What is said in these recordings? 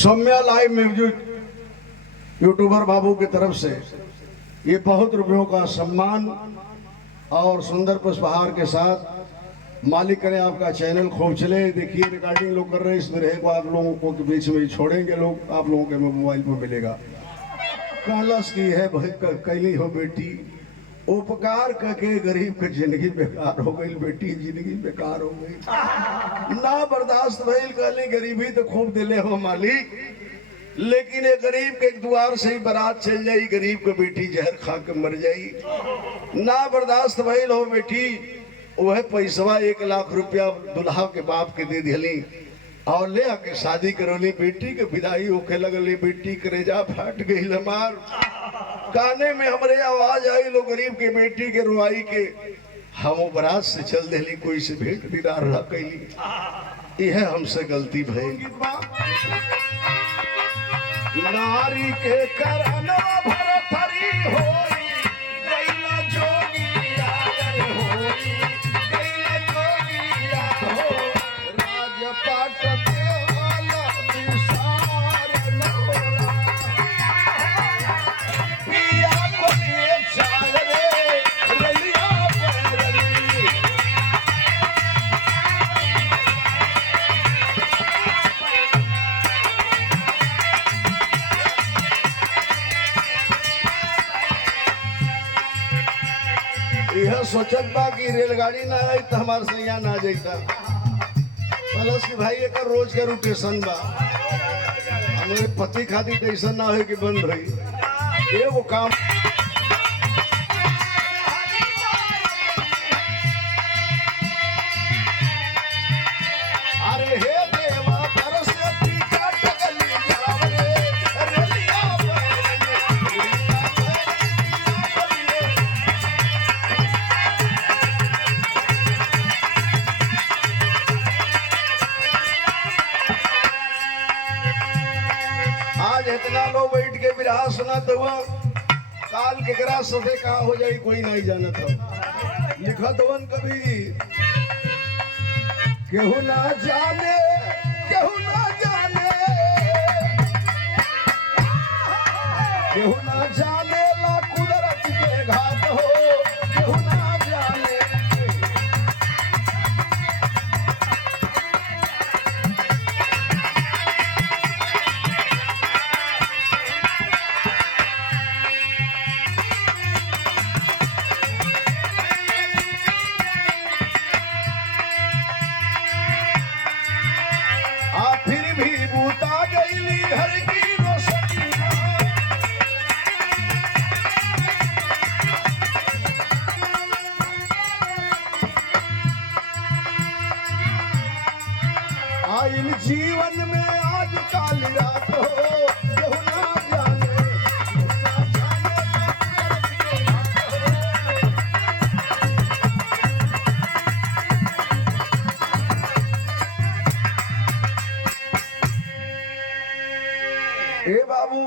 Saumya live music YouTuber बाबू की तरफ से ये बहुत रुपयों का सम्मान और सुंदर पुष्पहार के साथ मालिक करें आपका चैनल खूब चले। देखिए रिकॉर्डिंग लोग कर रहे हैं, इसमें रहेगा आप लोगों को के बीच में छोड़ेंगे लोग, आप लोगों के मोबाइल पर मिलेगा। कहलस की है भाई कैली हो बेटी उपकार करके गरीब की जिंदगी बेकार हो गई, बेटी जिंदगी बेकार हो गई ना बर्दाश्त भइल। कहली गरीबी तो खूब दिले हो मालिक, लेकिन एक गरीब के एक द्वार से ही बारात चल जाई, गरीब के बेटी जहर खा के मर जाई ना बर्दाश्त भइल हो बेटी। वह पैसवा 1 लाख रुपया दुल्हा के बाप के दे दिली और ले आके शादी करोली। बेटी के विदाई होके लगली, बेटी करेजा फाट गई हमार। काने में हमरे आवाज आई लो गरीब के बेटी के रुआई के, हम बरात से चल देली, कोई से भेंट दीदार न कैली। यह हमसे गलती भइल। नारी के करनवा भरथरी होई गइला जोगिया रे होई गइला जोगिया हो। राजपाट देवाला विसार न होला, पिया को लिए चाल रे रलिया पैरली। यह सोचत बा कि रेलगाड़ी ना आई तो हमारे से यहाँ ना जाता। प्लस कि भाई एक रोज का रोटेशन बा, हमारे पति खाती टेंशन ना हो कि बंद रही ये वो काम। अरे हे देवा परसती काटगली जावरे रलिया आज इतना लोग बैठ के विरहा सुनत हुआ, काल केकरा सफे का हो जाई कोई नहीं जानत हो। लिखत वन कभी केहू ना जाने केहू ना जाने केहू ना जाने ला कुदरत के घात हो, केहू ना जाने। फिर भी बूता गईली हर की रोशनी। आइल जीवन में आज काली रात हो, केहू ना जाने हे बाबू।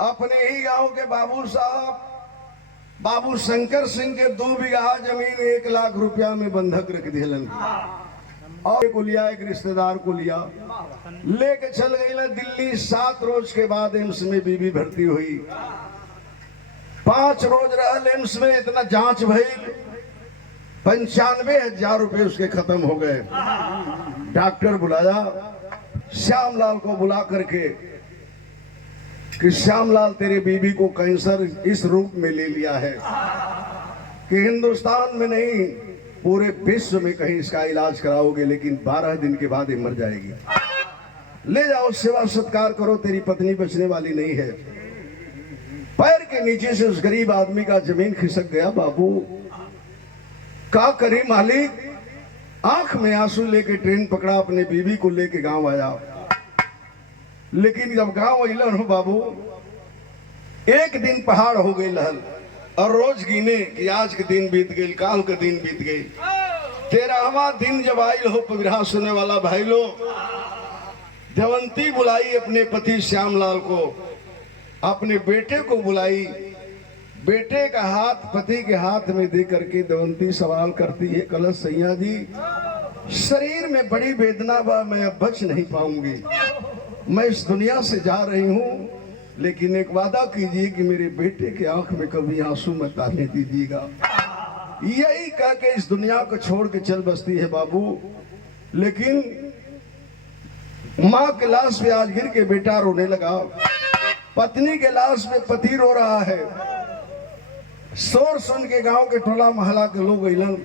अपने ही गांव के बाबू साहब बाबू शंकर सिंह के 2 बीघा जमीन 1 लाख रुपया में बंधक रख दिलन और एक लिया, एक रिश्तेदार को लिया, लेके चल गई दिल्ली। 7 रोज के बाद एम्स में बीबी भर्ती हुई। 5 रोज रहा एम्स में, इतना जांच भइल 95,000 रुपए उसके खत्म हो गए। डॉक्टर बुलाया, श्यामलाल को बुला करके कि श्यामलाल तेरी बीबी को कैंसर इस रूप में ले लिया है कि हिंदुस्तान में नहीं पूरे विश्व में कहीं इसका इलाज कराओगे, लेकिन 12 दिन के बाद ये मर जाएगी। ले जाओ, सेवा सत्कार करो, तेरी पत्नी बचने वाली नहीं है। पैर के नीचे से उस गरीब आदमी का जमीन खिसक गया। बाबू का करी मालिक, आंख में आंसू लेके ट्रेन पकड़ा, अपने बीबी को लेके गांव आया। लेकिन जब गांव अलन हो बाबू, एक दिन पहाड़ हो गई लहल और रोज गिने कि आज के दिन बीत गई, काल के दिन बीत गई। 13वां दिन जब आई हो विरहा सुनने वाला भाई लो, जयवंती बुलाई अपने पति श्यामलाल को, अपने बेटे को बुलाई। बेटे का हाथ पति के हाथ में दे करके दवंती सवाल करती है, कलश सैया जी शरीर में बड़ी वेदना बा, मैं अब बच नहीं पाऊंगी। मैं इस दुनिया से जा रही हूँ, लेकिन एक वादा कीजिए कि मेरे बेटे के आंख में कभी आंसू मत आने दीजिएगा। यही कह के इस दुनिया को छोड़ के चल बसती है बाबू। लेकिन माँ के लाश पे आज गिर के बेटा रोने लगा, पत्नी के लाश पे पति रो रहा है। शोर सुन के गांव के टोला महला के लोग अइलन,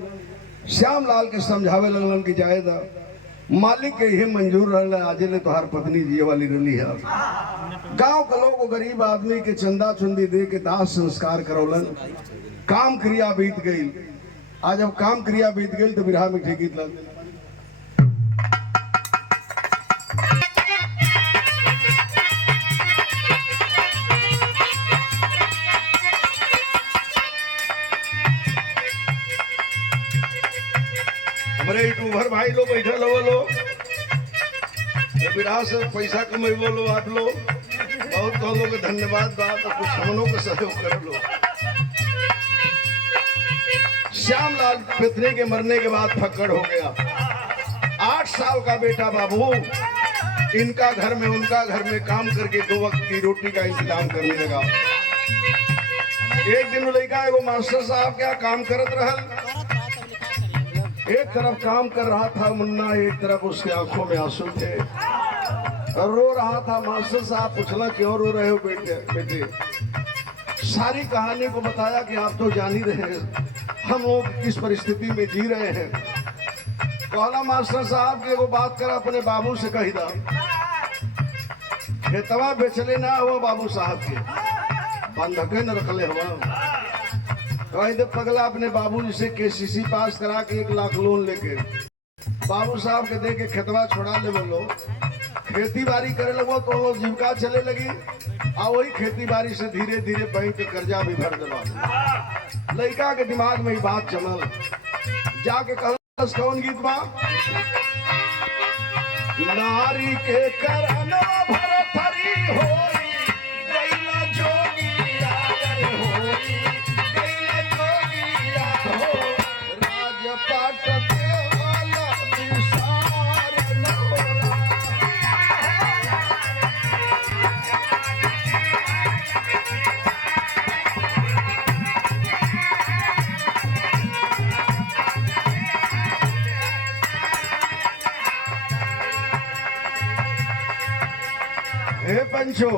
श्यामलाल के समझावे लगलन कि जायदा मालिक के ये मंजूर रहल, आज ले तोहार पत्नी जिये वाली रही है। गांव के लोग गरीब आदमी के चंदा चुंदी दे के दाह संस्कार करौलन। काम क्रिया बीत गई। आज जब काम क्रिया बीत गई तो बिरहा में गीत लग। हमारे यूट्यूबर भाई लोग बैठे लो बिरहा से पैसा कमेबो लो, आप लोग बहुत तो लोग धन्यवाद बा, तो कुछ हमनों को सहयोग कर लो। श्यामलाल पत्नी के मरने के बाद फक्कड़ हो गया। 8 साल का बेटा बाबू इनका घर में उनका घर में काम करके 2 वक्त की रोटी का इंतजाम करने लगा। एक दिन लड़का एगो मास्टर साहब क्या काम करत रहल, एक तरफ काम कर रहा था मुन्ना, एक तरफ उसके आंखों में आंसू थे, रो रहा था। मास्टर साहब पूछला क्यों रो रहे हो बेटे? सारी कहानी को बताया कि आप तो जान ही रहे हैं हम लोग किस परिस्थिति में जी रहे हैं। कहला मास्टर साहब की एगो बात कर अपने बाबू से कही दा, खेतवा बेचले ना हुआ बाबू साहब के, बंधके न रखले हुआ। कही दे पगला अपने बाबू जी से केसीसी पास करा के 1 लाख लोन लेके बाबू साहब के दे के खेतवा छोड़ा ले बोलो, खेती बाड़ी करे लगो तो लोग जीविका चले लगी। और वही खेती बाड़ी से धीरे धीरे बैंक के कर्जा भी भर देवा। लड़का के दिमाग में ही बात चलल, जाके कहलस कौन गीत बा, नारी के करनवा भरथरी होई गइला जोगिया रे होई गइला जोगिया हो, राजपाट देवाला विसार न होला। हे पंचो,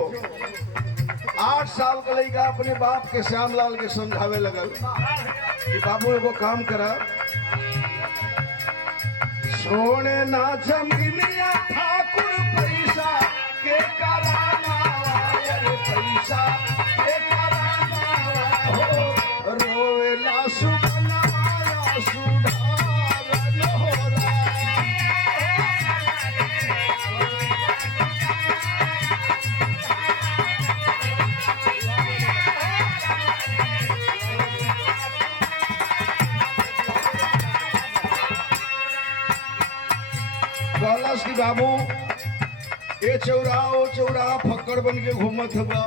8 साल का लड़का अपने बाप के श्यामलाल के समझावे लगल कि बाबू एगो काम करा, सोने ना जमीनिया ठाकुर पैसा के कराना, अरे पैसा के कराना हो, रोवेला सुबनाया सुधार न होला। कहलस कि बाबू ये चौराहा वो चौराहा फक्कड़ बन के घूमत हुआ,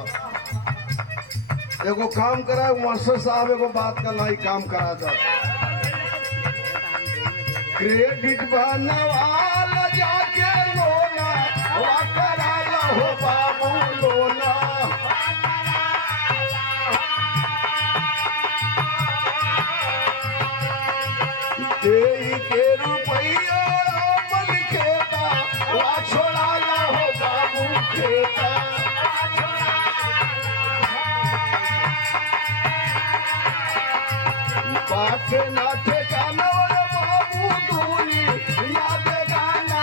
एगो काम करा। मास्टर साहब एगो बात का लाई काम करा था, क्रेडिट बनवाल जाके लोना वा कराला हो बाबू लोना। देई के रुपया मन खेता वा छोड़ाला हो बाबू खेता। बाटे ना ठेकाना बाबू दूनी याद गाना,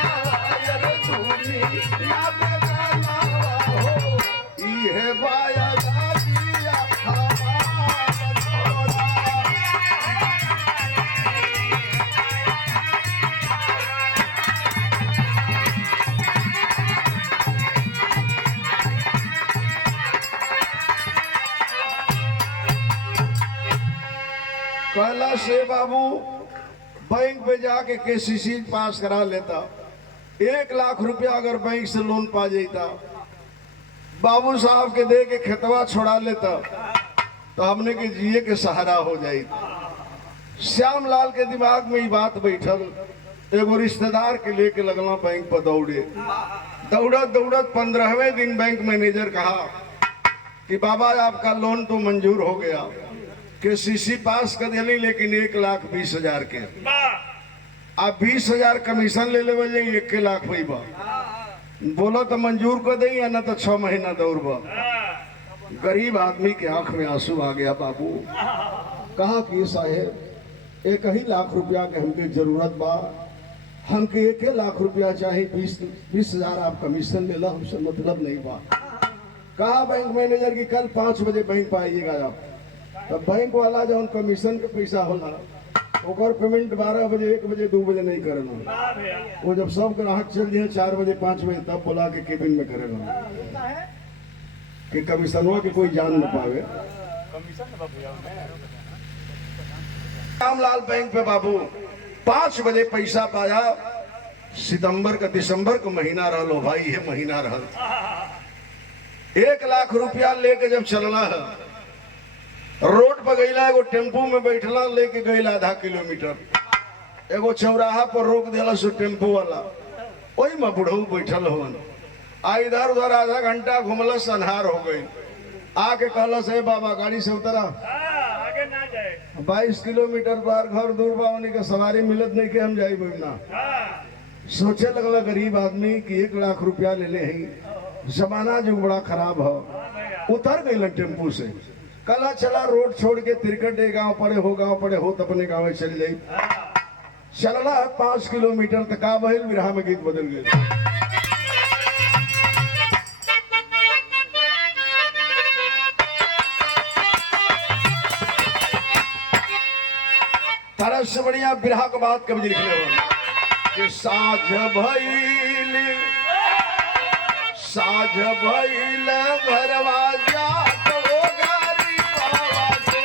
अरे दूनी याद गाना हो, इहे बाया दादिया हमारा छोरा। कहला से बाबू बैंक में जाके केसीसी पास करा लेता, 1 लाख रुपया अगर बैंक से लोन पा जाता, बाबू साहब के दे के खेतवा छोड़ा लेता, तो हमने के जिए के सहारा हो जाती। श्यामलाल के दिमाग में ये बात बैठल, एगो रिश्तेदार के लेके लगला बैंक पर दौड़े। दौड़त दौड़त 15वें दिन बैंक मैनेजर कहा कि बाबा आपका लोन तो मंजूर हो गया, केसीसी पास कर दिली, लेकिन 1,20,000 के आप 20,000 कमीशन ले ले बजे 1 लाख पैबा। बोलो तो मंजूर कर दे या ना तो 6 महीना दौड़बा। गरीब आदमी के आंख में आंसू आ गया। बाबू कहा कि साहेब 1 लाख रुपया के हमके जरूरत बा, हमके 1 लाख रुपया चाहिए, 20,000 आप कमीशन मिला, हमसे मतलब नहीं बा। कहा बैंक मैनेजर की कल 5 बजे बैंक पर आइएगा आप। तब बैंक वाला जो कमीशन के पैसा होला ओकर पेमेंट 12 बजे 1 बजे 2 बजे नहीं करेगा। वो जब सब ग्राहक चल जाए 4 बजे 5 बजे तब बुला के केबिन में करेगा कि कमीशनवा के कोई जान न पावे। रामलाल बैंक पे बाबू 5 बजे पैसा पाया। सितंबर का दिसंबर का महीना रहो भाई, ये महीना रहा। 1 लाख रुपया लेके जब चलना है, रोड पर गईला, एगो टेम्पू में बैठला, लेके गईला आधा किलोमीटर। एगो चौराहा पर रोक दिला सो टेम्पू वाला, वही में बुढ़ऊ बैठल हवन। आ इधर उधर आधा घंटा घूमलस, अन्हार हो गई। आके कहलस हे बाबा गाड़ी से उतरा, आगे ना जाए। 22 किलोमीटर बार घर दूर बा, उन्हीं के सवारी मिलत नहीं के हम जाई ना। सोचे लगला गरीब आदमी कि 1 लाख रुपया ले ले है, जमाना जो बड़ा खराब है। उतर गई टेम्पू से, कला चला रोड छोड़ के तिरकट गांव पड़े हो, गांव पड़े हो तो अपने गाँव चल जाई। चलना 5 किलोमीटर तक का बहल विरहा में गीत बदल गए। तरह से बढ़िया बिरहा के बात कभी लिखने हो कि साझ भइल घरवा जात हो गारी बाबा के।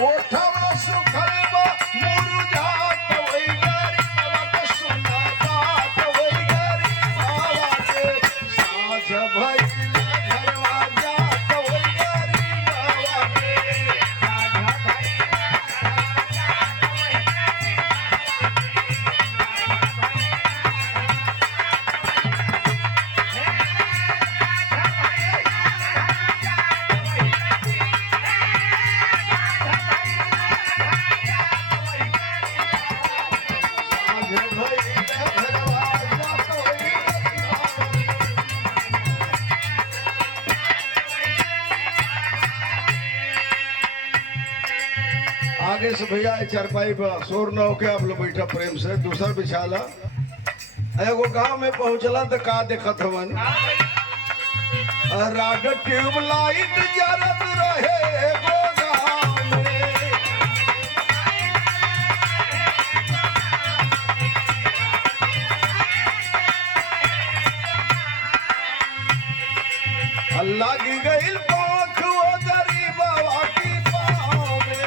ओठवा सुखल बा मुरझात होई गारी बाबा के, सुना बात होई गारी बाबा के। साझ भइल घरवा जात होई गारी बाबा के। साझ भइल घरवा जात होई गारी बाबा के। आगे से भैया चारपाई पर शोर न होके आप लोग बैठा प्रेम से, दूसरा बिछाला। एगो गांव में पहुंचला तो का देखत हवन, राड ट्यूबलाइट जरत रहे एगो गांव में। लगी गई पाँख वो गरीबवा की पाँव में।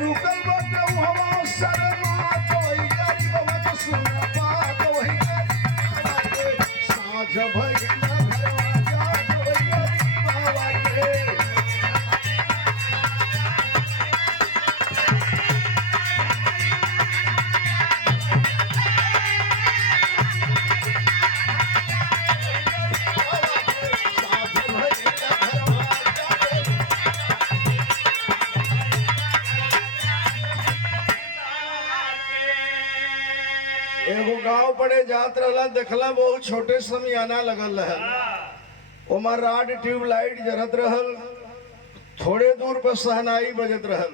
रुकल बटे हवा शर्मा कोई गरीबवा के, सुना बात वही गरीबवा के। साझ भइल घरवा जात होई गरीबवा के। एगो गांव पड़े जात रहला, देखला बहुत छोटे समियाना लगल है, ओमा राड ट्यूबलाइट जरत रहल, थोड़े दूर पर सहनाई बजत रहल।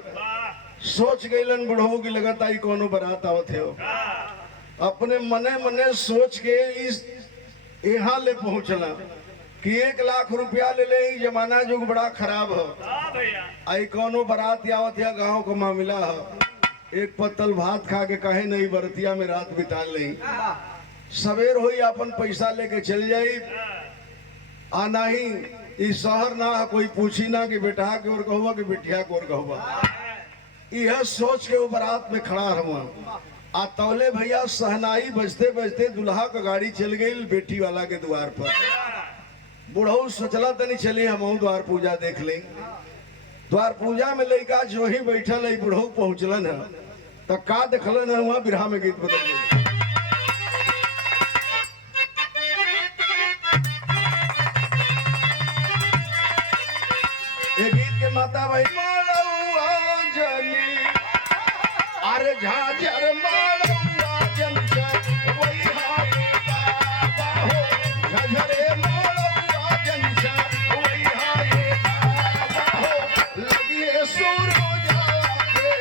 सोच गईलन बुढ़ऊ की लगत आई कोनो बारात आवत है। अपने मने मने सोच के इस यहाँ ले पहुंचला कि 1 लाख रुपया ले ले, जमाना जुग बड़ा खराब है। आई कोनो बारात आवत है, गाँव का मामला है। एक पत्तल भात खा के कहे नहीं बरतिया में रात बिता नहीं, सवेर होई अपन पैसा लेके चल जाई। आ नहीं इस शहर ना कोई पूछी ना कि बेटा के और कहूआ कि बिटिया के और कहूआ। यह सोच के वो बारात में खड़ा रहा आ तौले भैया सहनाई बजते बजते दुल्हा का गाड़ी चल गई बेटी वाला के द्वार पर। बुढ़ऊ सोचला तनी चले हम द्वार पूजा देख ले। द्वार पूजा में लड़का जो ही बैठल है बुढ़ऊ पहुंचलन है तो का देखलन है वहां बिरहा में गीत बदल गई। ये गीत के माता भाई अरे झाझर माड़ौआ जंचर वही हाय बाबा हो झाझरे माड़ौआ जंचर वही हाय बाबा हो लगिए सूरज आके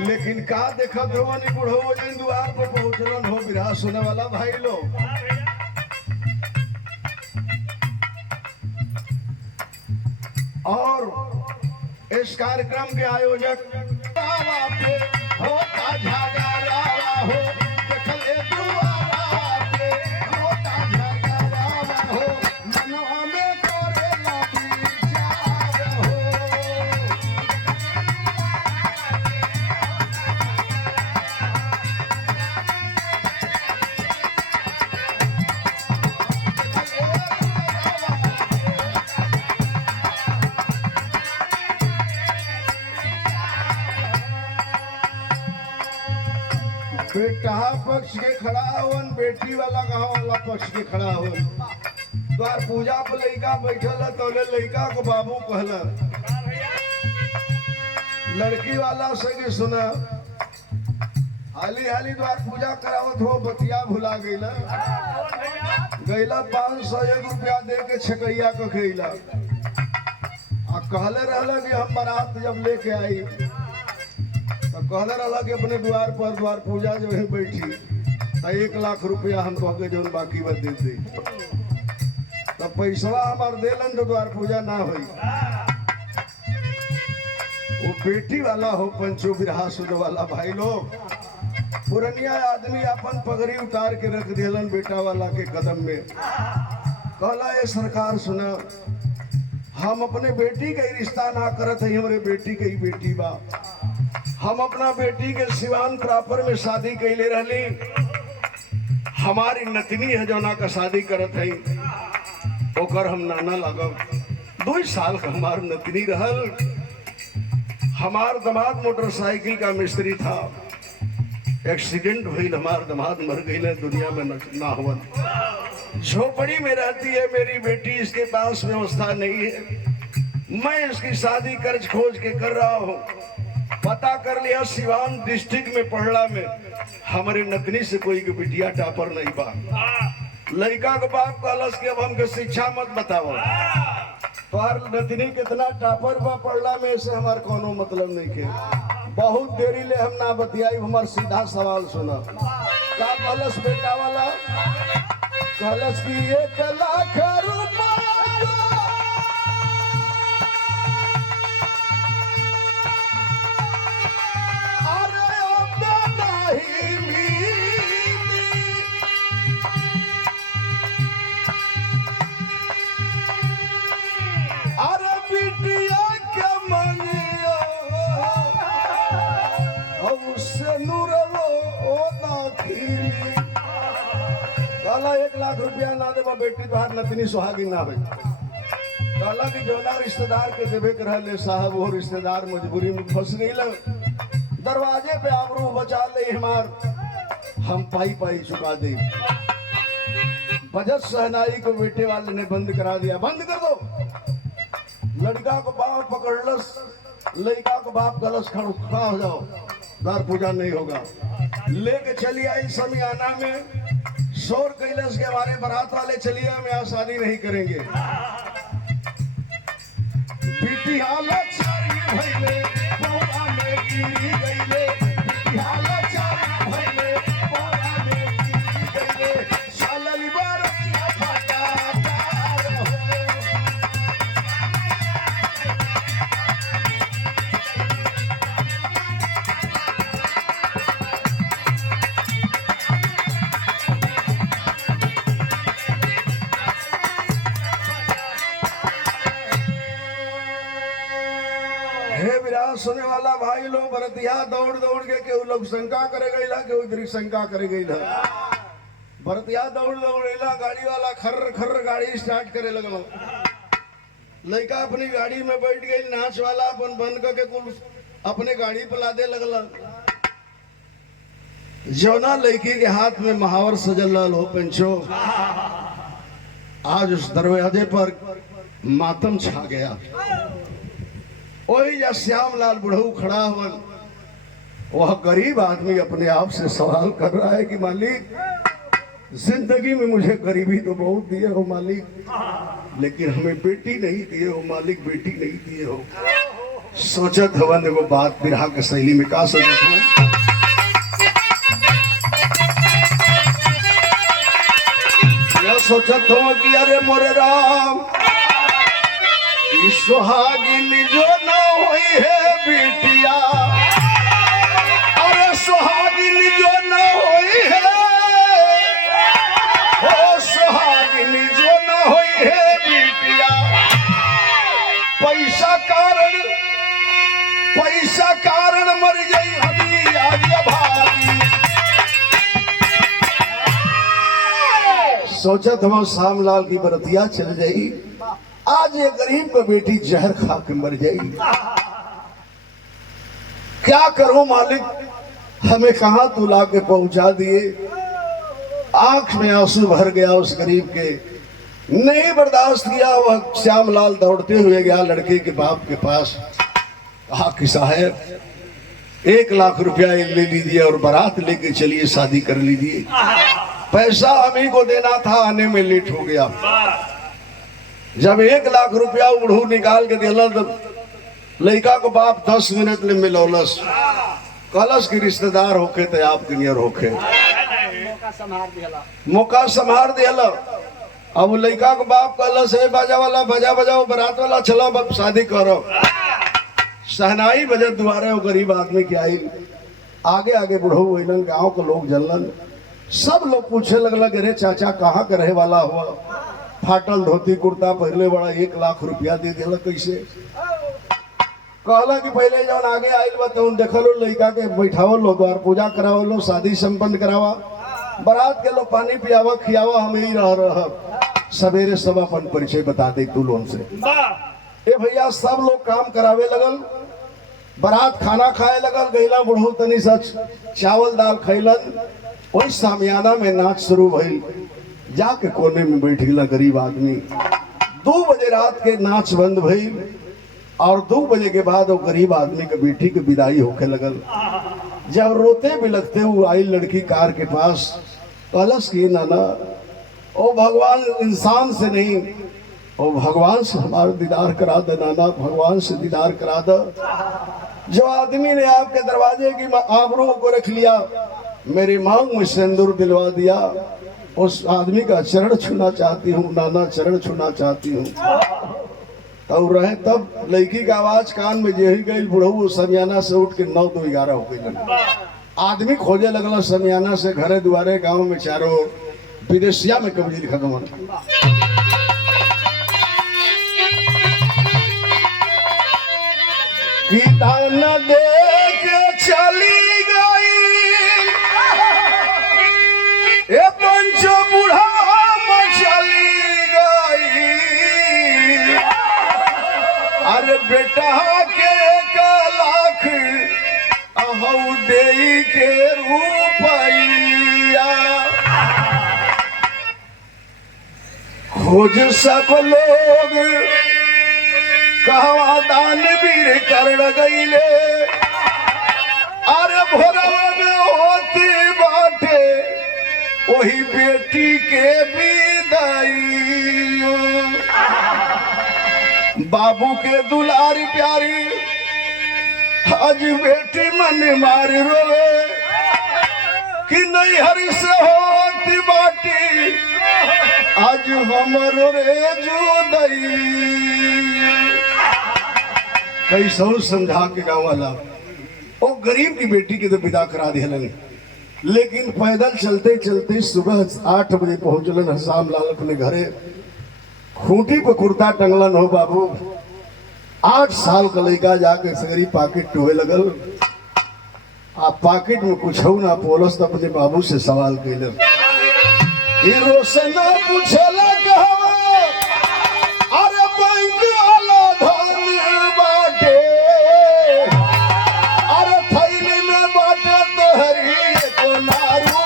लेकिन का देखा देवानी बुढ़ो जिन द्वार पर पहुंचलन हो बिरहा सुने वाला भाई लोग। और इस कार्यक्रम के आयोजक होता झगड़ा हो देखल ए दुआरा पे होता झगड़ा हो मनवा में करेला विचार हो। बेटा पक्ष के खड़ा होन बेटी वाला कहा वाला पक्ष के खड़ा होन। द्वार पूजा पर लड़का बैठल है तो लड़का को बाबू कहल। लड़की वाला से सुना हाली हाली द्वार पूजा करावत हो बतिया भुला गईला गईला 501 रुपया दे के छकैया को खैला आ कहले रहला कि हम बारात जब लेके आई तो कहले रहा कि अपने द्वार पर द्वार पूजा जो है बैठी तो 1 लाख रुपया हम कह के जो बाकी बद दे दी तो पैसा हमार देलन तो द्वार पूजा ना हुई। वो बेटी वाला हो पंचो बिरहा सुन वाला भाई लोग पुरनिया आदमी अपन पगड़ी उतार के रख दिलन बेटा वाला के कदम में। कहला ये सरकार सुना हम अपने बेटी का ही रिश्ता ना करत है हमारे बेटी के ही बेटी बा। हम अपना बेटी के सिवान प्रॉपर में शादी कैले रहली हमारी नतनी है जौना का शादी करत है ओकर हम नाना लगब 2 साल का हमार नतनी रहल। हमार दामाद मोटरसाइकिल का मिस्त्री था एक्सीडेंट हुई हमार दामाद मर गई दुनिया में ना हुआ। झोपड़ी में रहती है मेरी बेटी इसके पास व्यवस्था नहीं है। मैं इसकी शादी कर्ज खोज के कर रहा हूँ। पता कर लिया सिवान डिस्ट्रिक्ट में पढ़ला में हमारे नतनी से कोई के बिटिया टापर नहीं बा। लड़का के बाप कहलस कि अब हमके शिक्षा मत बताओ तोहर नतनी कितना टापर बा पढ़ला में से हमार कोनो मतलब नहीं के। बहुत देरी ले हम ना बतियाई हमार सीधा सवाल सुना। का कहलस बेटा वाला कहलस कि 1 लाख रुपया कहला 1 लाख रुपया ना देबा बेटी तोहार नतनी सुहागी ना भाई। कहला कि जौना रिश्तेदार के देवे के रहले साहब वो रिश्तेदार मजबूरी में फंस गई। दरवाजे पे आबरू बचा ले हमार हम पाई पाई चुका दे। बजट सहनाई को बेटे वाले ने बंद करा दिया। बंद कर दो। लड़का को बाप पकड़लस लड़का को बाप गलस खड़ा हो जाओ द्वार पूजा नहीं होगा। लेके चली आई समियाना में शोर कैलस के हमारे बारात वाले चलिए हम यहाँ शादी नहीं करेंगे। बेटी हालत सारी भइले बउआ में गिरी गइले बेटी हालत सारी हे विराट सुने वाला भाई लोग बरतिया दौड़ दौड़ के केहू लोग शंका करे गईला, केहू इधर शंका करे गईला। बरतिया दौड़ दौड़ेला, गाड़ी वाला खर्र खर्र गाड़ी स्टार्ट करे लगल। लड़का अपनी गाड़ी में बैठ गई, नाच वाला अपन बंद करके कुल अपने गाड़ी पर लादे लगल। जौना लड़की के हाथ में महावर सजल हो पंचो, आज उस दरवाजे पर मातम छा गया। वही या श्यामलाल बुढ़ऊ खड़ा हुआ, वह गरीब आदमी अपने आप से सवाल कर रहा है कि मालिक, जिंदगी में मुझे गरीबी तो बहुत दिए हो मालिक, लेकिन हमें बेटी नहीं दिए हो मालिक, बेटी नहीं दिए हो। सोचत हवन एगो बात बिरहा के शैली में का सोचत हवन, यह सोचत हो कि अरे मोरे राम, सुहागिन जो न हुई है बिटिया, अरे सुहागिन जो न हुई है, ओ सुहागिन जो न हुई है बिटिया, पैसा कारण मर गई हमी आगे भागी। सोचत हम श्यामलाल की बरतिया चल जाई, आज ये गरीब को बेटी जहर खा के मर जाएगी। क्या करूं मालिक, हमें कहां तू ला के पहुंचा दिए। आंख में आंसू भर गया उस गरीब के, नहीं बर्दाश्त किया। वह श्यामलाल दौड़ते हुए गया लड़के के बाप के पास, कहा कि साहब 1 लाख रुपया ले लीजिए और बारात लेके चलिए, शादी कर लीजिए। पैसा हमी को देना था, आने में लेट हो गया। जब 1 लाख रुपया उड़ू निकाल के दिला, लड़का को बाप 10 मिनट में मिलौलस, कलश के रिश्तेदार होके तो आपके नियर होके मौका संभार दिया। अब लड़का को बाप कलश है, बाजा वाला बजा बजाओ, बारात वाला चलो शादी करो। सहनाई बजट द्वारा वो गरीब आदमी की आई, आगे आगे बुढ़ऊ वैलन, गाँव के लोग जलन, सब लोग पूछे लगल, अरे चाचा कहाँ के रहे वाला हुआ, फाटल धोती कुर्ता पहले बड़ा 1 लाख रुपया दे दिला। कैसे कहला कि पहले जब आगे आयल बा तो देखलो लड़का के बैठाओ लो, द्वार पूजा कराओ लो, शादी संपन्न करावा, बारात के लो पानी पियावा खियावा, हम ही रह सवेरे सब अपन परिचय बता दे तू लोन से। ए भैया सब लोग काम करावे लगल, बारात खाना खाए लगल, गैला बुढ़ऊ तनी सच चावल दाल खैलन। वही सामियाना में नाच शुरू भइल, जाके कोने में बैठ गया गरीब आदमी। 2 बजे रात के नाच बंद भइल और 2 बजे के बाद वो गरीब आदमी के बेटी के विदाई होके लगल। जब रोते बिलखते हुए आई लड़की कार के पास, कलश की नाना, ओ भगवान इंसान से नहीं, ओ भगवान से हमारा दीदार करा दे नाना, भगवान से दीदार करा दे। जो आदमी ने आपके दरवाजे की आबरू को रख लिया, मेरी मांग में सिंदूर दिलवा दिया, उस आदमी का चरण छूना चाहती हूँ नाना, चरण छूना चाहती हूँ। तब रहे तब लड़की का आवाज कान में जेही गई, बुढ़ऊ समियाना से उठ के 9 तो 11 हो गई। आदमी खोजे लगल समियाना से, घरे दुआरे गांव में चारों विदेशिया में कभी लिखा गमन। दान दे के चली गई ए पंचो बूढ़ा चली गई, अरे बेटा के 1 लाख अहू दे के रुपया, खोज सब लोग कहवा दानवीर कर गईले, अरे भोरवा में होती बाटे वही बेटी के विदाई। बाबू के दुलारी प्यारी आज बेटी मन मार रोवे, कि नहीं हरी से होती बाटी आज हमरो रे जुदाई। कैसो समझा के गाँव वाला वो गरीब की बेटी के तो विदा करा दिलन, लेकिन पैदल चलते चलते सुबह 8 बजे पहुंचलन श्यामलाल अपने घरे। खूंटी पर कुर्ता टंगलन हो बाबू, 8 साल का लड़का जाके सगरी पाकिट टोहे लगल। आप पाकिट में कुछ ना पोलस तो अपने बाबू से सवाल कैल। रोशन पूछला अरे बैंक वाला धन बाटे, अरे थैली में बाटे तोहरी तो नारू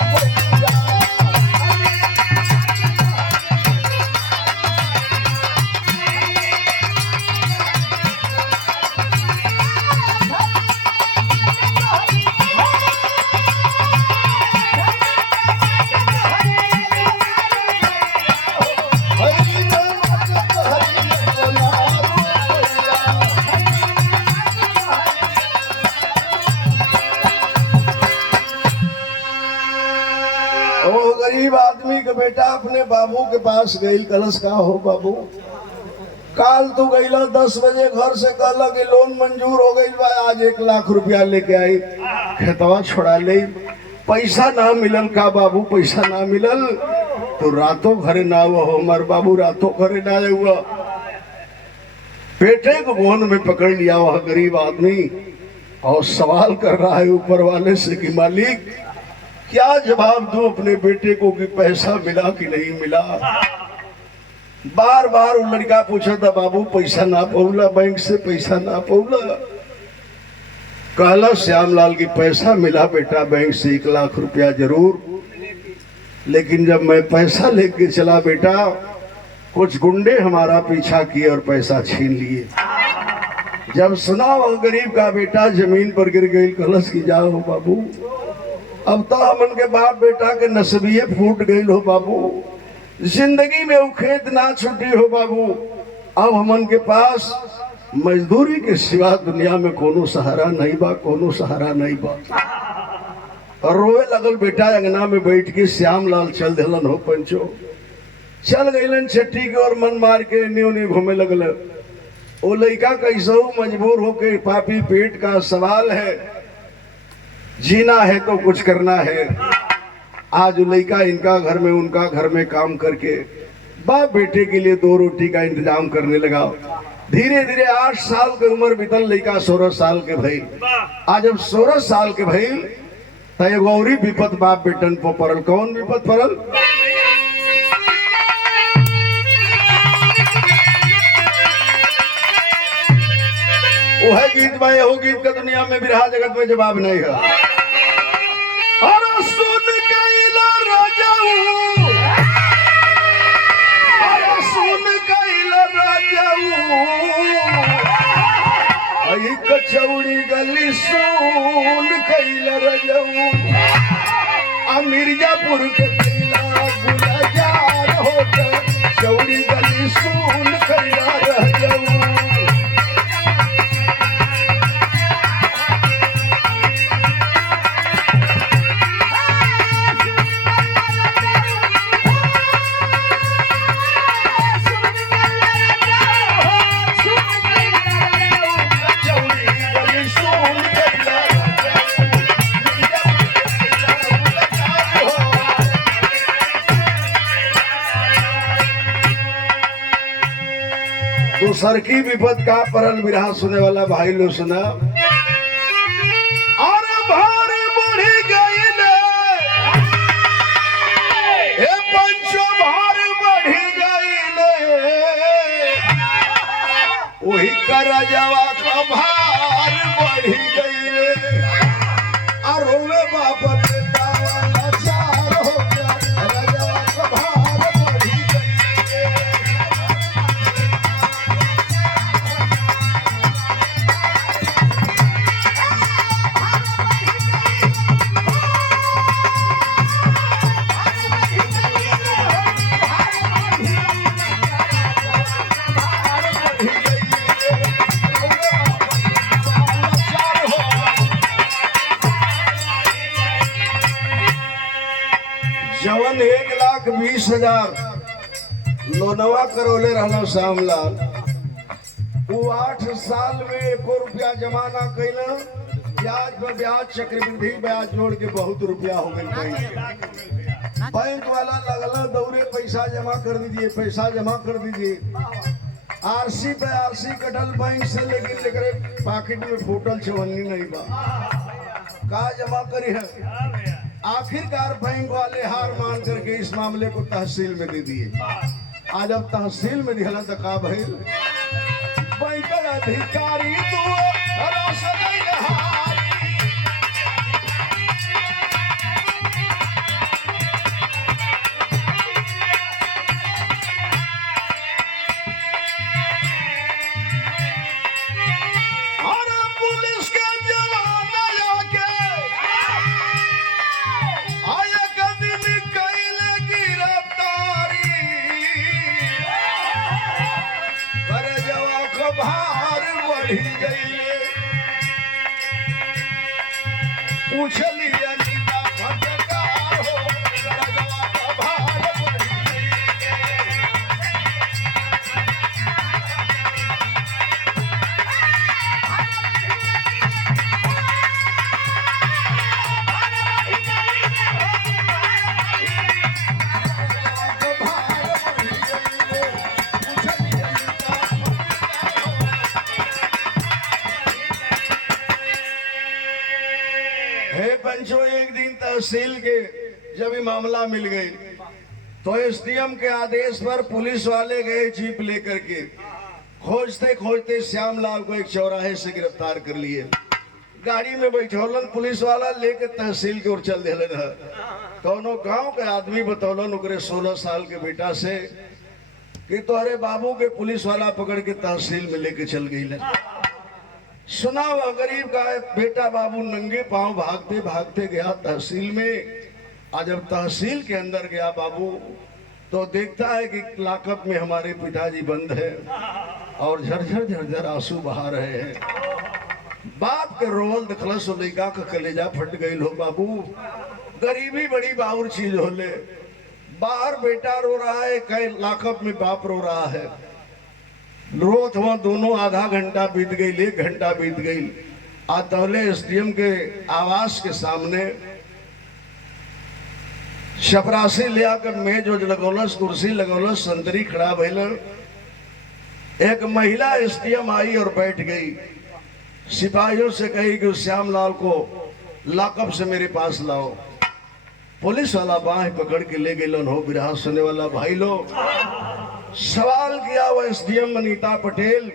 गरीब आदमी के बेटा अपने बाबू के पास गई। कलश का हो बाबू, काल तू गईला 10 बजे घर से कहला कि लोन मंजूर हो गई बा, आज 1 लाख रुपया लेके आई, खेतवा छोड़ा ले। पैसा ना मिलल का बाबू, पैसा ना मिलल तो रातों घरे ना हुआ। हमार बाबू रातों घरे ना हुआ, बेटे को गोद में पकड़ लिया वह गरीब आदमी और सवाल कर रहा है ऊपर वाले से कि मालिक क्या जवाब दूं अपने बेटे को कि पैसा मिला कि नहीं मिला। बार बार वो लड़का पूछा था बाबू पैसा ना पौला, बैंक से पैसा ना पौला। कहला श्यामलाल की पैसा मिला बेटा बैंक से 1 लाख रुपया जरूर, लेकिन जब मैं पैसा लेके चला बेटा कुछ गुंडे हमारा पीछा किए और पैसा छीन लिए। जब सुना वह गरीब का बेटा जमीन पर गिर गई। कलश की जाओ बाबू, अब तो हमन के बाप बेटा के नसबिये फूट गई हो बाबू, जिंदगी में वो खेत ना छुटी हो बाबू। अब हमन के पास मजदूरी के सिवा दुनिया में कोनो सहारा नहीं बा, कोनो सहारा नहीं बा। और रोए लगल बेटा अंगना में बैठ के। श्यामलाल चल दिलन हो पंचो, चल गईलन छठी के और मन मार के न्योनी घूमे लगल। वो लड़का कैसे मजबूर होके, पापी पेट का सवाल है, जीना है तो कुछ करना है। आज लड़का इनका घर में उनका घर में काम करके बाप बेटे के लिए 2 रोटी का इंतजाम करने लगा। धीरे धीरे 8 साल की उम्र बीतल, लड़का 16 साल के भई। आज जब 16 साल के भई तो एगो औरी विपत बाप बेटन पर पड़ल। कौन विपत पड़ल? वह गीत में हो गीत का दुनिया में बिरहा जगत में जवाब नहीं है। अरे सुन कैला राजाऊ, अरे सुन कैला राजाऊ, आई कचौड़ी गली सुन कैला राजाऊ, आ मिर्जापुर के कैला गुलजार होकर चौड़ी गली सुन कैला राजाऊ। दूसर की विपद का परल विरहा सुने वाला भाई लो सुना। और भार बढ़ी गई ए पंचो, भार बढ़ी गई वही कर जवा का भार बढ़ी गई। और रोवे बाप बेटा वाला चार हो गया, रजवा का भार बढ़ी गई। जवन 1,20,000 लोनवा करौले रहना श्यामलाल, वो 8 साल में 1 रुपया जमा ना कैला। ब्याज पर ब्याज चक्रवृद्धि ब्याज जोड़ के बहुत रुपया हो गई। बैंक वाला लगल दौड़े पैसा जमा कर दीजिए, पैसा जमा कर दीजिए। आरसी पे आरसी कटल बैंक से, लेकिन लेकर पॉकेट में फूटल चवन्नी नहीं बा। का जमा करी है? हाँ भैया। आखिरकार बैंक वाले हार मान करके इस मामले को तहसील में दे दिए। आज अब तहसील में दिखला तो का भइल, बैंक अधिकारी तू पूछलिए नीता फटकार हो, करजवा का भार बढ़ी पंचो। एक दिन तहसील के जब ये मामला मिल गई तो एसडीएम के आदेश पर पुलिस वाले गए जीप लेकर के, खोजते खोजते श्यामलाल को एक चौराहे से गिरफ्तार कर लिए। गाड़ी में बैठौलन पुलिस वाला, लेके तहसील की ओर चल दिलन है। कौनो गांव के आदमी बतौलन ओकरे 16 साल के बेटा से कि तोहरे बाबू के पुलिस वाला पकड़ के तहसील में लेके चल गई। सुना हुआ गरीब का बेटा बाबू नंगे पांव भागते भागते गया तहसील में। आज जब तहसील के अंदर गया बाबू तो देखता है कि लाकअप में हमारे पिताजी बंद है और झरझर झरझर आंसू बहा रहे हैं। बाप के रोल दखलस लड़का का कलेजा फट गई हो। बाबू गरीबी बड़ी बाउर चीज होले, बाहर बेटा रो रहा है, कई लाकअप में बाप रो रहा है। रोत हुआ दोनों, आधा घंटा बीत गई, 1 घंटा बीत गई। आतौले एसडीएम के आवास के सामने चपरासी ले आकर मेज ओज लगौलस, कुर्सी लगौलस, संतरी खड़ा भइल। एक महिला एसडीएम आई और बैठ गई। सिपाहियों से कही कि उस श्यामलाल को लॉकअप से मेरे पास लाओ। पुलिस वाला बाह पकड़ के ले गए। हो बिरहा सुनने वाला भाई लोग, सवाल किया वो एसडीएम अनीता पटेल,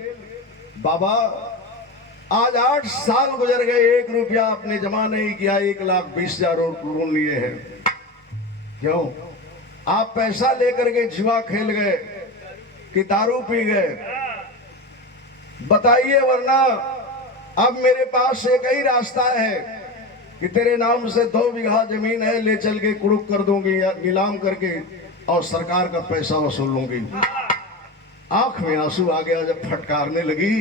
बाबा आज 8 साल गुजर गए, 1 रुपया आपने जमा नहीं किया, 1,20,000 लोन लिए हैं। क्यों? आप पैसा लेकर के जुआ खेल गए कि दारू पी गए? बताइए, वरना अब मेरे पास एक ही रास्ता है कि तेरे नाम से 2 बीघा जमीन है, ले चल के कुड़ुक कर दूंगी या नीलाम करके और सरकार का पैसा वसूल लूंगी। आंख में आंसू आ गया जब फटकारने लगी।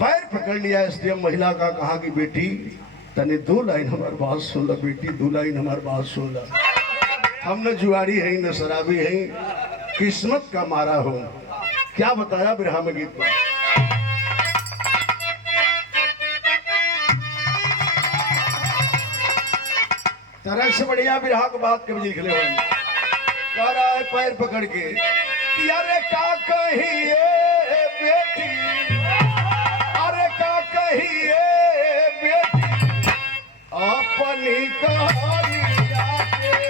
पैर पकड़ लिया एसडीएम महिला का, कहा कि बेटी तने 2 लाइन हमारी बात सुन ला, बेटी 2 लाइन हमारी बात सुन ला। हम न जुआरी है न शराबी है, किस्मत का मारा हो। क्या बताया बिरहा में गीत में? तरह से बढ़िया बिरहा की बात कभी लिख ले। कह रहा है पैर पकड़ के, अरे का कहिए बेटी, अरे का कहिए बेटी अपनी कहानी आके।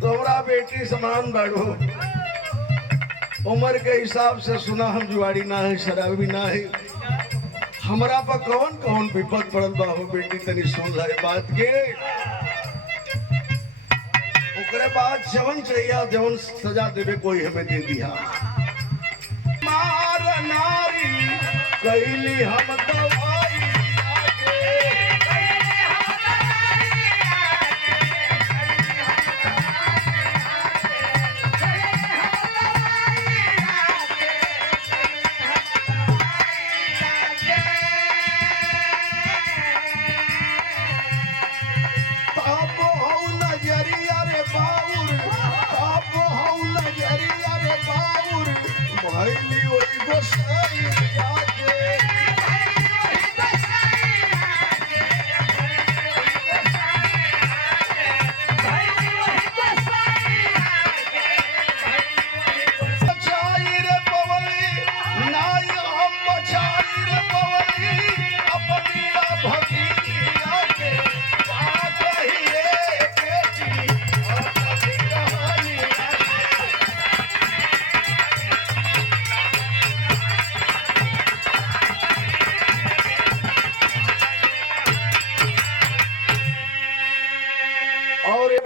तोरा बेटी समान बढ़ो, उम्र के हिसाब से सुना हम जुआरी ना है, शराबी ना है। हमरा पर कौन कौन विपद पड़ल बा हो बेटी, तनी सुन ले बात के। ओकरा ओकरे बाद जवन चाहिए जवन सजा देवे कोई हमें दे दिया। मार नारी कैली हम दवाई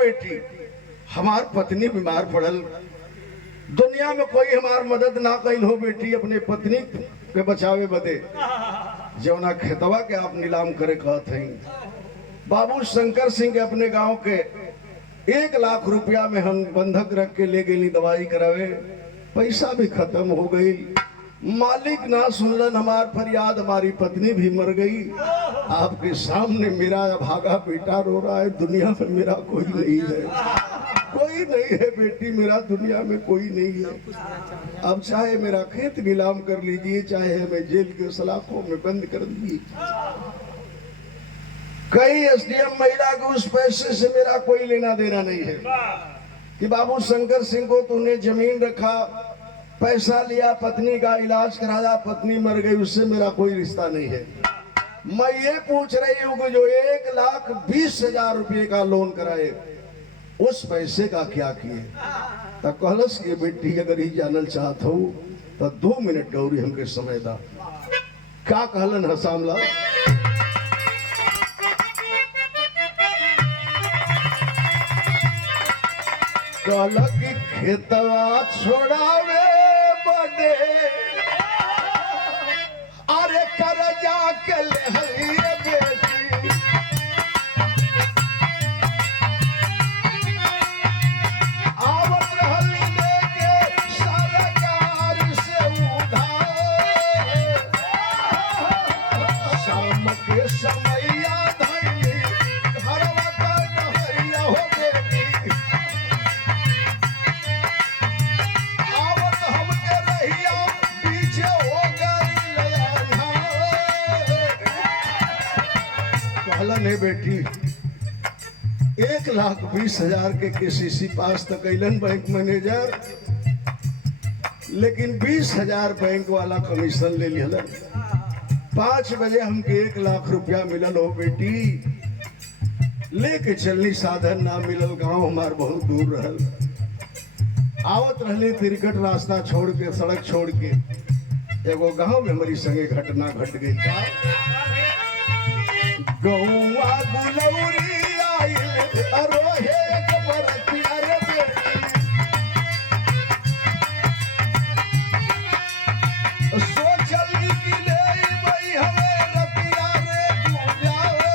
बेटी हमार पत्नी बीमार पड़ल, दुनिया में कोई हमार मदद ना कइल हो बेटी अपने पत्नी के बचावे बदे जौना खेतवा के आप नीलाम करे कहत हैं। बाबू शंकर सिंह के अपने गांव के 1 लाख रुपया में हम बंधक रख के ले गई दवाई करावे, पैसा भी खत्म हो गई। मालिक ना सुनलन हमार फरियाद, हमारी पत्नी भी मर गई। आपके सामने मेरा भागा बेटा रो रहा है। दुनिया में मेरा कोई नहीं है, कोई नहीं है बेटी, मेरा दुनिया में कोई नहीं है। अब चाहे मेरा खेत नीलाम कर लीजिए, चाहे हमें जेल के सलाखों में बंद कर दीजिए। कई एसडीएम महिला को उस पैसे से मेरा कोई लेना देना नहीं है कि बाबू शंकर सिंह को तूने जमीन रखा, पैसा लिया, पत्नी का इलाज कराया, पत्नी मर गई, उससे मेरा कोई रिश्ता नहीं है। मैं ये पूछ रही हूँ कि जो 1,20,000 रुपये का लोन कराए उस पैसे का क्या किए? तो कहलस के बेटी अगर ही जानल चाहत हो तो 2 मिनट गौरी हमके समय दा। क्या कहलन हसामला? कहल कि खेतवा छोड़ावे बदे अरे करजा के ले बेटी, आवत रहली लेके सरकार से उधार, शाम के समैया धैली घरवा का डहरिया हो बेटी, है बेटी 1,20,000 के केसीसी पास तक कैलन बैंक मैनेजर, लेकिन 20,000 बैंक वाला कमीशन ले लिया। 5 बजे हमके 1 लाख रुपया मिलल हो बेटी, लेके चलनी साधन ना मिलल, गांव हमार बहुत दूर रहल। आवत रहली तिरकट रास्ता छोड़ के, सड़क छोड़ के, एगो गांव में हमारी संगे घटना घट गई। गौआ गुलौरी आइल अरोहे के बरतिया रे बेटी, सोचली कि ले बई हमें रतिया रे पूजावे।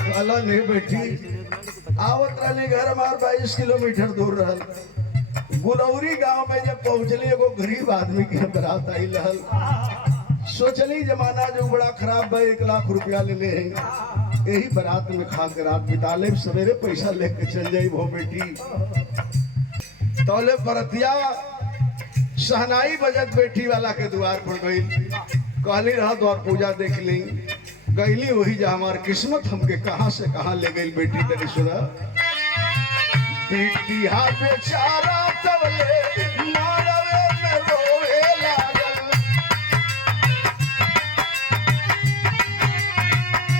कहला नहीं बेटी, आवत रहली घर हमार 22 किलोमीटर दूर रहल। गुलौरी गांव में जब पहुंचली एगो गरीब आदमी के बरात आई रहल। सोचली जमाना जो बड़ा खराब है, 1 लाख रुपया ले ले हैं, यही बारात में खा के रात बिता ले, सवेरे पैसा लेके चल जाई वो बेटी। तौले बरतिया सहनाई बजत बेटी वाला के द्वार पर गई, कहली रहा द्वार पूजा देख ली, गईली वही जा हमार किस्मत हमके कहां से कहां ले गई बेटी। तेरी सुना बेटी हा बेचारा तबले मारवे में रोए लागल,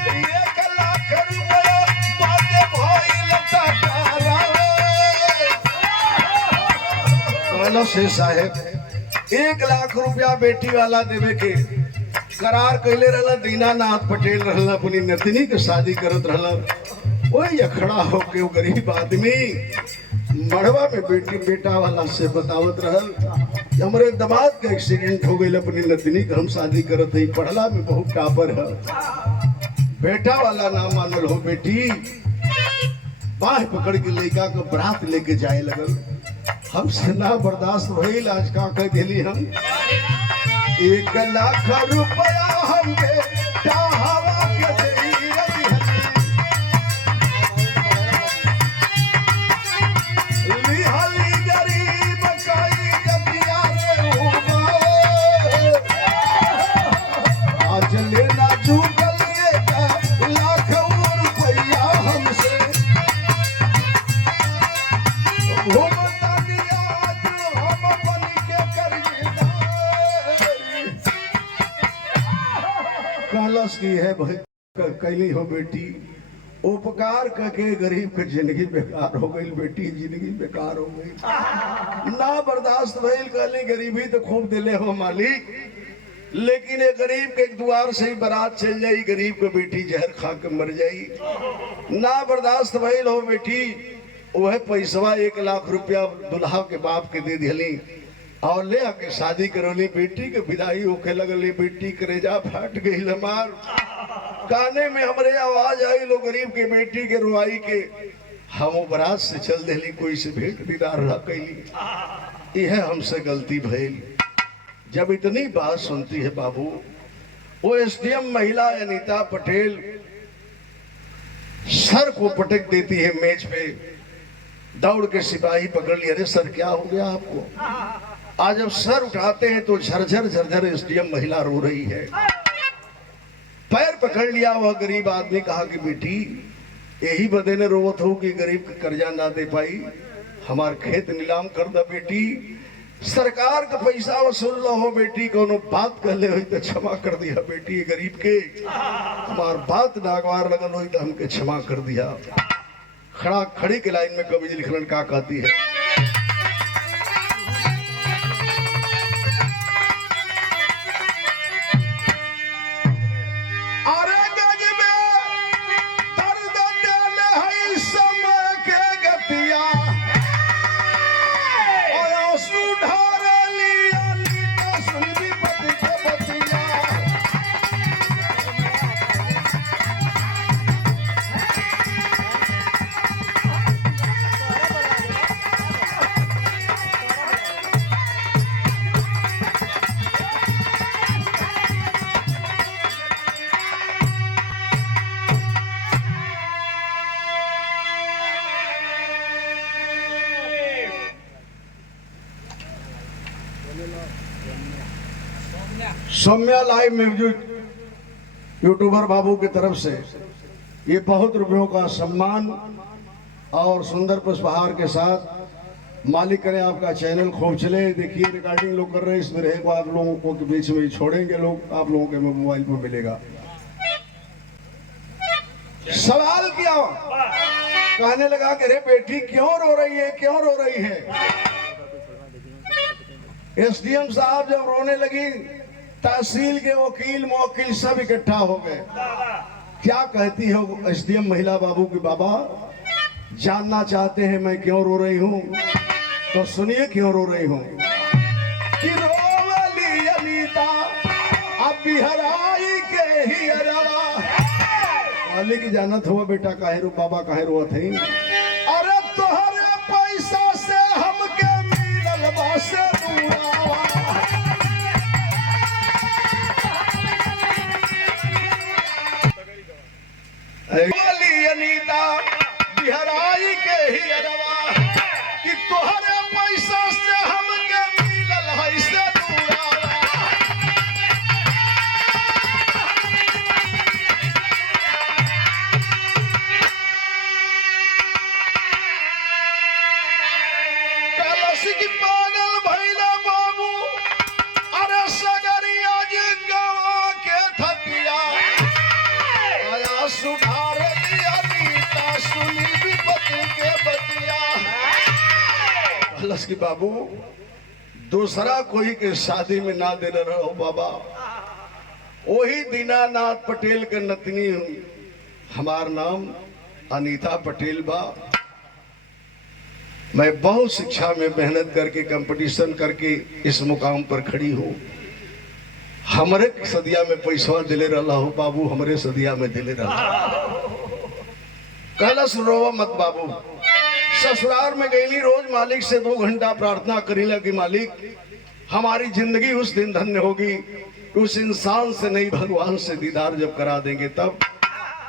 1 लाख रुपया बाटे भइल टकारा। कहलो से साहेब 1 लाख रुपया बेटी वाला देवे के करार कैले रहला। दीनानाथ पटेल रहला, अपनी नतनी के शादी करत रहला। वही अखड़ा होके वो गरीब आदमी मड़वा में बेटा वाला से बतावत रहल कि हमरे दामाद का एक्सीडेंट हो गई, अपनी नतनी का हम शादी करत ही, पढ़ला में बहुत टापर है। बेटा वाला ना मानल हो, बेटी बाह पकड़ के लड़का का बरात लेके जाए लगल। हमसे ना बर्दाश्त भइल, आज का कह दिली हम 1,00,000 रुपया हमके हवा के देई लिहाली गरीब कई जतिया रे आज लेना चूकल 1,00,000 रुपया हमसे घूमता दिया हम बन के कहलस की है भाई कैली हो बेटी, उपकार करके गरीब के जिंदगी बेकार हो गई, बेटी जिंदगी बेकार हो गई। ना बर्दाश्त भइल, कहली गरीबी तो खूब दिले हो मालिक, लेकिन ये गरीब के एक द्वार से ही बारात चल जाई, गरीब के बेटी जहर खा के मर जाई। ना बर्दाश्त भइल हो बेटी, वह पैसवा 1,00,000 रुपया दुल्हा के बाप के दे दिली और ले आके शादी करौली। बेटी के विदाई होके लगली, बेटी करेजा फाट गई हमार, काने में हमरे आवाज आई लो गरीब के बेटी के रुआई के। हम बरात से चल देली, कोई से भेंट दीदार न कैली, यह हमसे गलती भइल। जब इतनी बात सुनती है बाबू, वो एसडीएम महिला अनीता पटेल सर को पटक देती है मेज पे। दौड़ के सिपाही पकड़ लिए, अरे सर क्या हो गया आपको? आज जब सर उठाते हैं तो झरझर झरझर एसडीएम महिला रो रही है। पैर पकड़ लिया वह गरीब आदमी, कहा कि बेटी यही बदे ने रोवत हो कि गरीब का कर्जा ना दे पाई, हमार खेत नीलाम कर दा बेटी, सरकार का पैसा वसूल लो हो बेटी, कोनो बात कर ले हुई तो क्षमा कर दिया बेटी, गरीब के हमार बात नागवार लगन हुई तो हमके क्षमा कर दिया। खड़ा खड़ी के लाइन में कवि लिखलन का कहती है, सौम्या लाइव म्यूजिक यूट्यूबर बाबू की तरफ से ये बहुत रुपयों का सम्मान और सुंदर पुष्पहार के साथ मालिक करें आपका चैनल खूब चले। देखिए रिकॉर्डिंग लोग कर रहे हैं, इसमें रहेगा आप लोगों को के बीच में छोड़ेंगे लोग, आप लोगों के मोबाइल पर मिलेगा। सवाल किया, कहने लगा कि अरे बेटी क्यों रो रही है, क्यों रो रही है? एसडीएम साहब जब रोने लगी, तहसील के वकील मौकिल सब इकट्ठा हो गए। क्या कहती है एसडीएम महिला बाबू की, बाबा जानना चाहते हैं मैं क्यों रो रही हूँ? तो सुनिए क्यों रो रही हूँ। कि रोवली अनीता अब बिहराई के ही अरवा, कहली की जानत हुआ बेटा काहे रो, बाबा काहे रोत है? अरे तोहरे पैसा से हमके मिलल बा से दूरावा, अनीता बिहराई के ही अरवा, कि तोहरे पैसा से हमके मिलल है से दूरावा। कलश की पागल भैला बाबू, अरे सगरिया जिंगवा के थकिया आया सुधार कलश की बाबू, दूसरा कोई के शादी में ना दे रहो बाबा, वही दीनानाथ पटेल के नतनी हमार नाम अनीता पटेल बा। मैं बहुत शिक्षा में मेहनत करके कंपटीशन करके इस मुकाम पर खड़ी हूँ। हमरे सदिया में पैसा दिले रहा हो बाबू, हमरे सदिया में दिले रहा। कहलस रोवा मत बाबू। ससुराल में गईली, रोज मालिक से 2 घंटा प्रार्थना करीला कि मालिक हमारी जिंदगी उस दिन धन्य होगी, उस इंसान से नहीं भगवान से दीदार जब करा देंगे तब।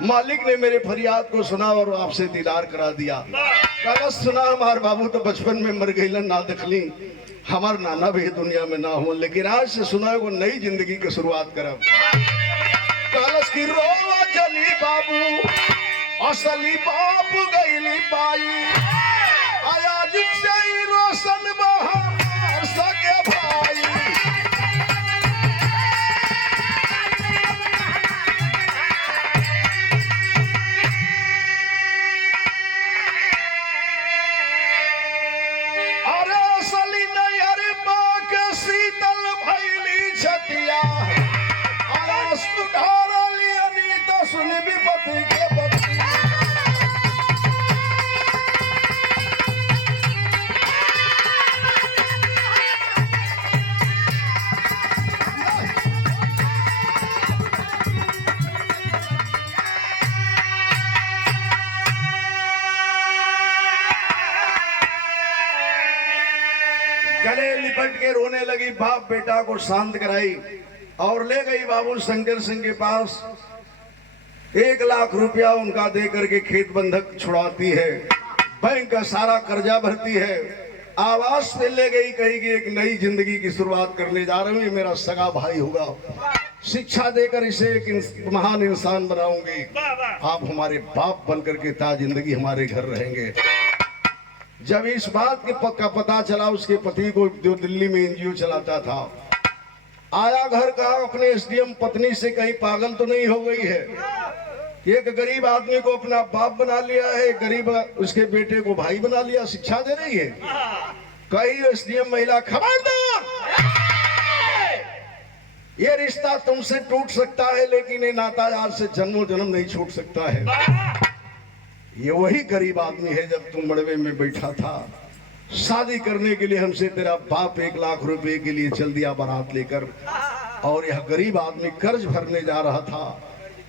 मालिक ने मेरे फरियाद को सुना और आपसे दीदार करा दिया। कहलस सुना हमार बाबू तो बचपन में मर गई ना देखली, हमार नाना भी दुनिया में ना हो, लेकिन आज से सुना वो नई जिंदगी की शुरुआत करब। कहलस की रोवा चली बाबू, असली बाप गईली पाई, आया जिससे रोशन बहार सके भाई। अरे असली नहीं अरे बाक शीतल भैली छतिया, आयास उठारा लियनी तो सुन विपत्ति के बतिया। गले लिपट के रोने लगी, बाप बेटा को शांत कराई और ले गई बाबू शंकर सिंह के पास। 1 लाख रुपया उनका दे करके खेत बंधक छुड़ाती है, बैंक का सारा कर्जा भरती है, आवास पे ले गई, कहेगी एक नई जिंदगी की शुरुआत करने जा रही हूँ, मेरा सगा भाई होगा, शिक्षा देकर इसे एक महान इंसान बनाऊंगी, आप हमारे बाप बन करके ता जिंदगी हमारे घर रहेंगे। जब इस बात के का पता चला उसके पति को, जो दिल्ली में एनजीओ चलाता था, आया घर का अपने एसडीएम पत्नी से कहीं पागल तो नहीं हो गई है, एक गरीब आदमी को अपना बाप बना लिया है, गरीब उसके बेटे को भाई बना लिया, शिक्षा दे रही है। कई एसडीएम महिला खबरदार, ये रिश्ता तुमसे टूट सकता है लेकिन ये नाता आज से जन्मों जन्म नहीं छूट सकता है। ये वही गरीब आदमी है जब तुम मड़वे में बैठा था, शादी करने के लिए हमसे तेरा बाप 1 लाख रुपए के लिए चल दिया बारात लेकर, और यह गरीब आदमी कर्ज भरने जा रहा था,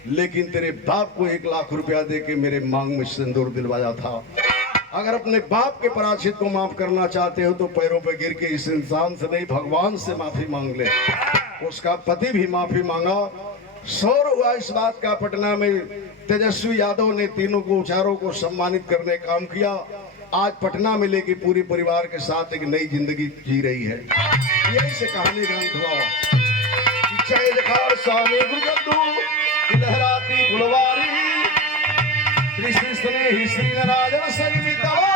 लेकिन तेरे बाप को 1 लाख रुपया दे के मेरे मांग में सिंदूर दिलवाया था। अगर अपने बाप के पराचित को माफ करना चाहते हो तो पैरों पर गिर के इस इंसान से नहीं भगवान से माफी मांग ले। उसका पति भी माफी मांगा। शोर हुआ इस बात का पटना में, तेजस्वी यादव ने तीनों को चारों को सम्मानित करने काम किया। आज पटना में लेके पूरे परिवार के साथ एक नई जिंदगी जी रही है। यही से कहानी का अंत हुआ। स्वामी गुरुजद्दू लहराती फुलवारी, श्री श्री श्री नारायण संगीता।